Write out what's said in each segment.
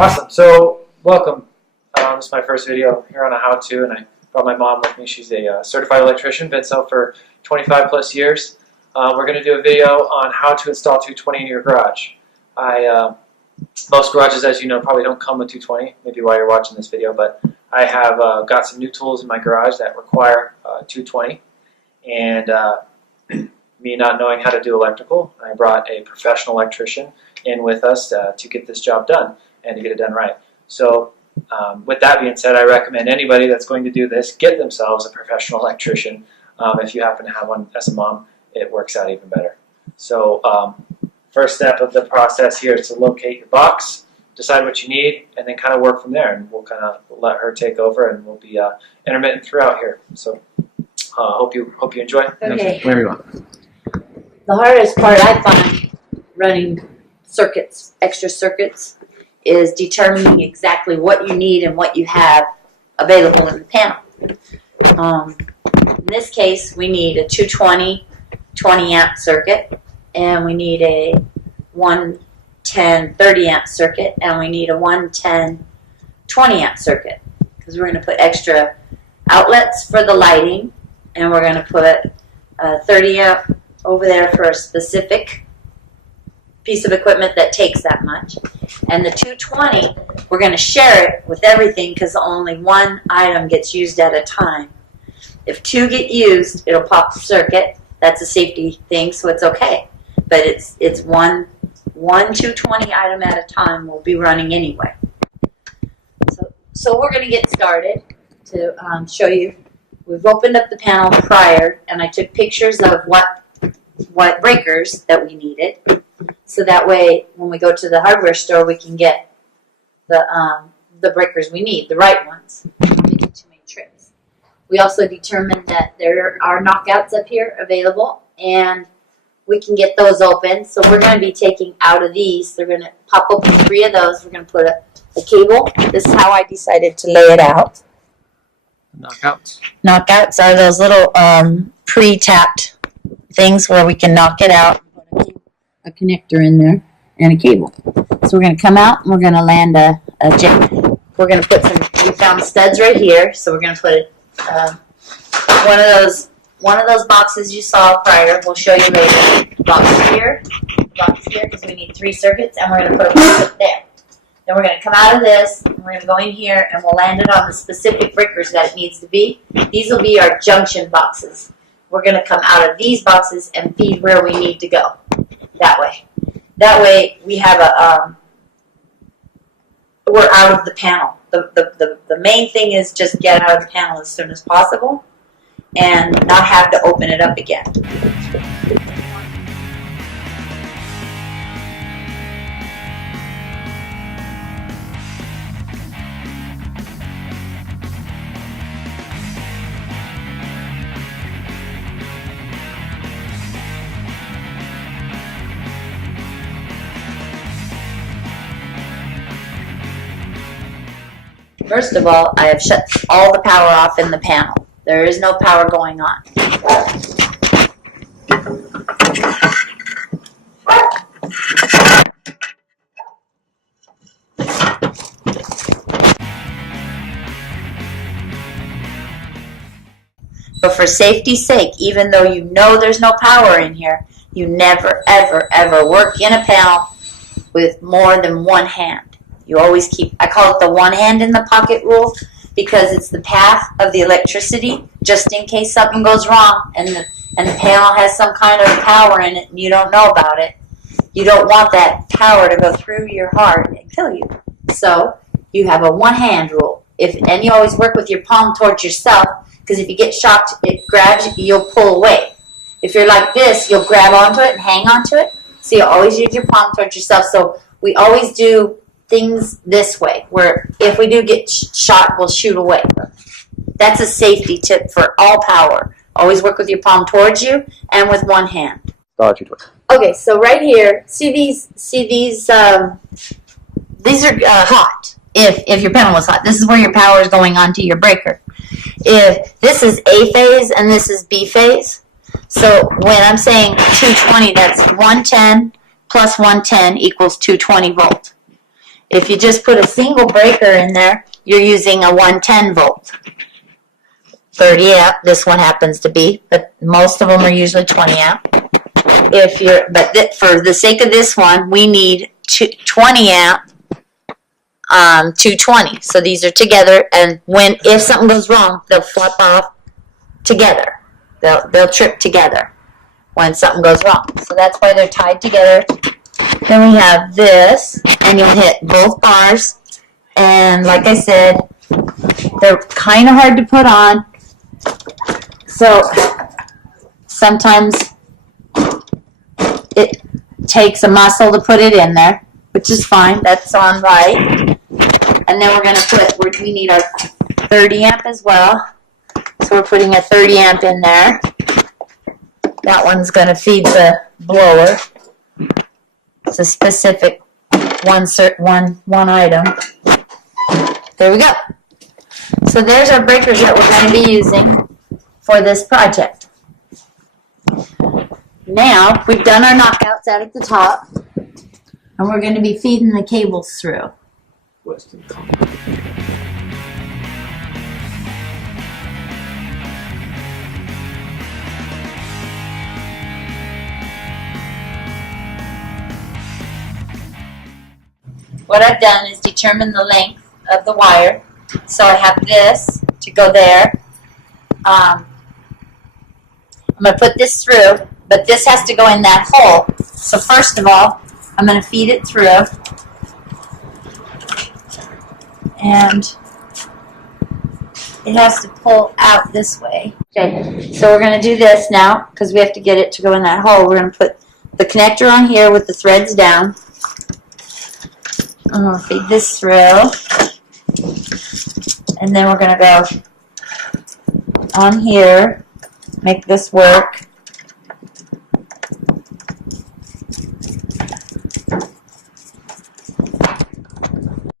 Awesome. So, welcome. This is my first video here on a how-to, and I brought my mom with me. She's a certified electrician, been so for 25 plus years. We're going to do a video on how to install 220 in your garage. Most garages, as you know, probably don't come with 220, maybe while you're watching this video, but I have got some new tools in my garage that require 220, and me not knowing how to do electrical, I brought a professional electrician in with us to get this job done and to get it done right. So with that being said, I recommend anybody that's going to do this get themselves a professional electrician. If you happen to have one as a mom, it works out even better. So first step of the process here is to locate your box, decide what you need, and then kind of work from there. And we'll kind of let her take over, and we'll be intermittent throughout here. So hope you enjoy. Okay. Whenever you want. The hardest part I find running circuits, extra circuits, is determining exactly what you need and what you have available in the panel. In this case, we need a 220 20 amp circuit, and we need a 110 30 amp circuit, and we need a 110 20 amp circuit, because we're going to put extra outlets for the lighting, and we're going to put a 30 amp over there for a specific piece of equipment that takes that much. And the 220, we're going to share it with everything because only one item gets used at a time. If two get used, it'll pop the circuit. That's a safety thing, so it's okay. But it's one 220 item at a time will be running anyway. So we're going to get started to show you. We've opened up the panel prior, and I took pictures of what breakers that we needed, so that way when we go to the hardware store we can get the breakers we need, the right ones. Not making too many trips. We also determined that there are knockouts up here available, and we can get those open. So we're going to be taking out of these. They're going to pop open 3 of those. We're going to put a cable. This is how I decided to lay it out. Knockouts. Knockouts are those little pre-tapped things where we can knock it out, put a connector in there, and a cable. So we're going to come out, and we're going to land a jack. We're going to put we found studs right here, so we're going to put one of those boxes you saw prior. We'll show you later. Box here, because we need 3 circuits, and we're going to put a box up there. Then we're going to come out of this, and we're going to go in here, and we'll land it on the specific breakers that it needs to be. These will be our junction boxes. We're going to come out of these boxes and feed where we need to go. That way. That way we have we're out of the panel. The main thing is just get out of the panel as soon as possible and not have to open it up again. First of all, I have shut all the power off in the panel. There is no power going on. But for safety's sake, even though you know there's no power in here, you never, ever, ever work in a panel with more than one hand. You always keep, I call it the one hand in the pocket rule, because it's the path of the electricity, just in case something goes wrong and the panel has some kind of power in it and you don't know about it. You don't want that power to go through your heart and kill you. So you have a one hand rule. And you always work with your palm towards yourself, because if you get shocked, it grabs you, you'll pull away. If you're like this, you'll grab onto it and hang onto it. So you always use your palm towards yourself. So we always do things this way, where if we do get shot, we'll shoot away. That's a safety tip for all power. Always work with your palm towards you and with one hand. Okay, so right here, see these are hot. If your panel was hot, this is where your power is going onto your breaker. If this is A phase and this is B phase, so when I'm saying 220, that's 110 plus 110 equals 220 volt. If you just put a single breaker in there, you're using a 110 volt. 30 amp, this one happens to be, but most of them are usually 20 amp. For the sake of this one, we need 20 amp 220. So these are together, and if something goes wrong, they'll flip off together. They'll trip together when something goes wrong. So that's why they're tied together. Then we have this, and you'll hit both bars. And like I said, they're kind of hard to put on. So sometimes it takes a muscle to put it in there, which is fine. That's on right. And then we're going to we need our 30 amp as well. So we're putting a 30 amp in there. That one's going to feed the blower. It's a specific one item. There we go. So there's our breakers that we're going to be using for this project. Now, we've done our knockouts out at the top, and we're going to be feeding the cables through. What I've done is determine the length of the wire. So I have this to go there. I'm going to put this through, but this has to go in that hole. So first of all, I'm going to feed it through. And it has to pull out this way. Okay, so we're going to do this now because we have to get it to go in that hole. We're going to put the connector on here with the threads down. I'm going to feed this through. And then we're going to go on here, make this work.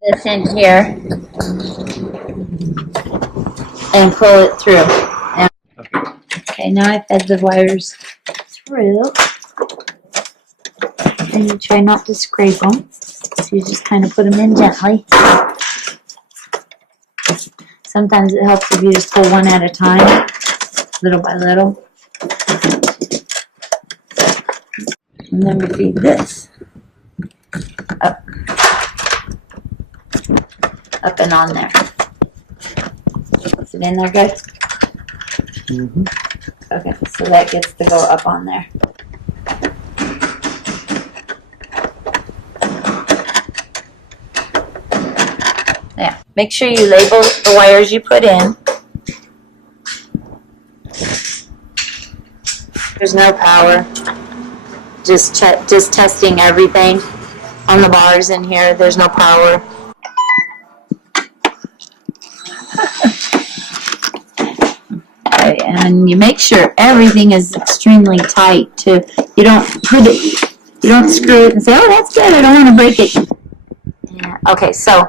This in here and pull it through. Okay, now I fed the wires through. And you try not to scrape them. So you just kind of put them in gently. Sometimes it helps if you just pull one at a time, little by little. And then we feed this up. Up and on there. Is it in there, guys? Mm-hmm. Okay, so that gets to go up on there. Yeah, make sure you label the wires you put in. There's no power. Just testing everything on the bars in here. There's no power. Okay, and you make sure everything is extremely tight too. You don't screw it and say, "Oh, that's good. I don't want to break it." Yeah. Okay, so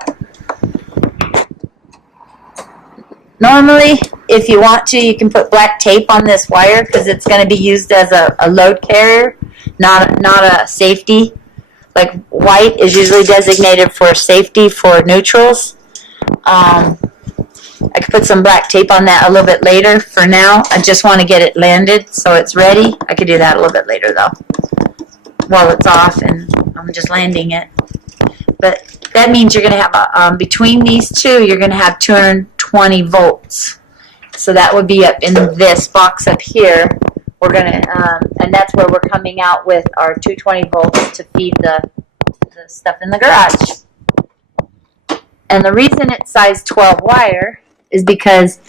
normally, if you want to, you can put black tape on this wire because it's going to be used as a load carrier, not a safety. Like white is usually designated for safety for neutrals. I could put some black tape on that a little bit later. For now, I just want to get it landed so it's ready. I could do that a little bit later though, while it's off and I'm just landing it. But that means you're going to have, between these two, you're going to have 220 volts. So that would be up in this box up here. We're going to, and that's where we're coming out with our 220 volts to feed the stuff in the garage. And the reason it's size 12 wire is because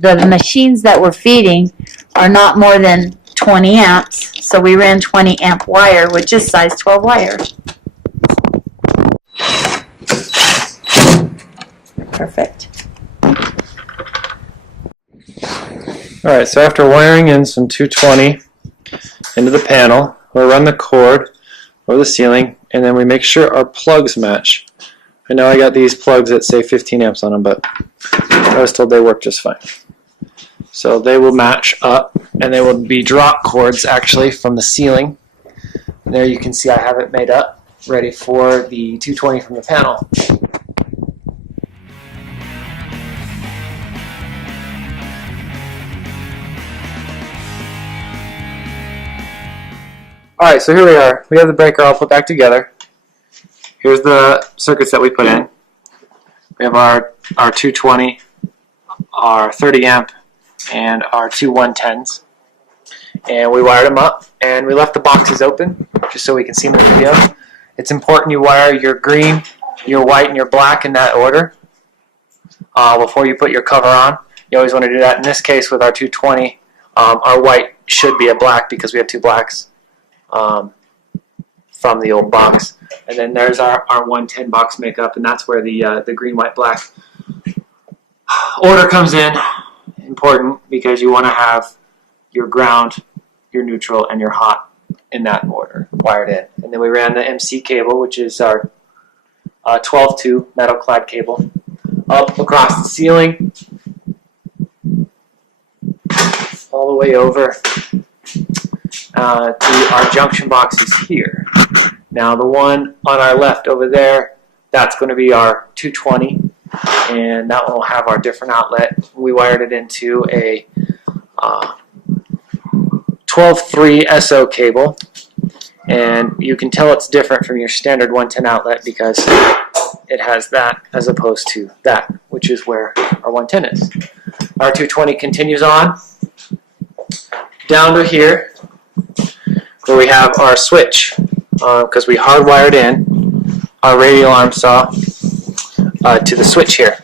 the machines that we're feeding are not more than 20 amps. So we ran 20 amp wire, which is size 12 wire. Perfect. Alright, so after wiring in some 220 into the panel, we'll run the cord over the ceiling, and then we make sure our plugs match. I know I got these plugs that say 15 amps on them, but I was told they work just fine. So they will match up, and they will be drop cords actually from the ceiling. And there you can see I have it made up. ready for the 220 from the panel. Alright, so here we are. We have the breaker all put back together. Here's the circuits that we put in. We have our 220, our 30 amp, and our two 110s. And we wired them up, and we left the boxes open just so we can see them in the video. It's important you wire your green, your white, and your black in that order before you put your cover on. You always want to do that. In this case, with our 220, our white should be a black because we have two blacks from the old box. And then there's our 110 box makeup, and that's where the green, white, black order comes in. Important because you want to have your ground, your neutral, and your hot in that order wired in. And then we ran the MC cable, which is our 12-2 metal clad cable, up across the ceiling, all the way over to our junction boxes here. Now the one on our left over there, that's going to be our 220, and that one will have our different outlet. We wired it into a 12-3 SO cable, and you can tell it's different from your standard 110 outlet because it has that as opposed to that, which is where our 110 is. Our 220 continues on down to here where we have our switch because we hardwired in our radial arm saw to the switch here.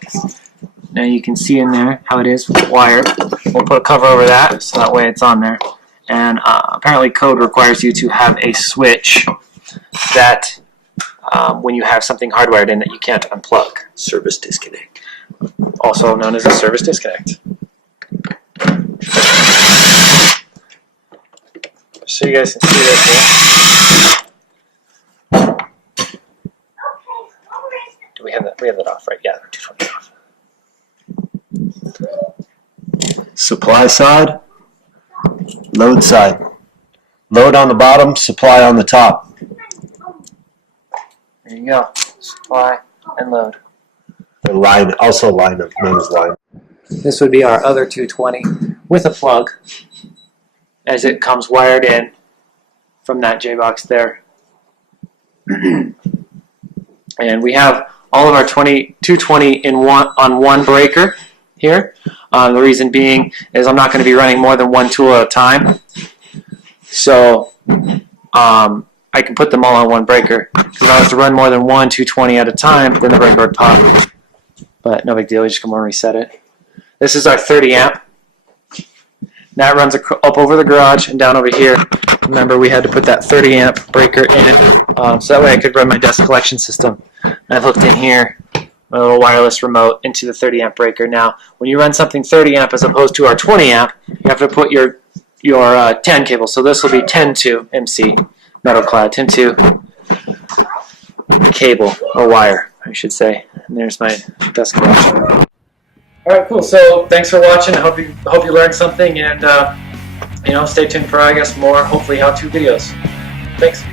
Now you can see in there how it is wired. We'll put a cover over that so that way it's on there. And apparently code requires you to have a switch that when you have something hardwired in that you can't unplug. Service disconnect. Also known as a service disconnect. So you guys can see this here. Do we have that? We have that off, right? Yeah, 220 off. Supply side, load side. Load on the bottom, supply on the top. There you go. Supply and load. And line, also line up, known as line. This would be our other 220 with a plug as it comes wired in from that J-box there. And we have all of our 220 on one breaker here. The reason being is I'm not going to be running more than one tool at a time. So I can put them all on one breaker. If I was to run more than one 220 at a time, then the breaker would pop. But no big deal, we just come on and reset it. This is our 30 amp. That runs up over the garage and down over here. Remember, we had to put that 30 amp breaker in it, so that way I could run my dust collection system. I've hooked in here my little wireless remote into the 30 amp breaker. Now, when you run something 30 amp as opposed to our 20 amp, you have to put your 10 cable. So this will be 10-2 MC metal clad 10-2 cable or wire, I should say. And there's my dust collection. All right, cool. So thanks for watching. I hope you learned something, and stay tuned for, I guess, more hopefully how-to videos. Thanks.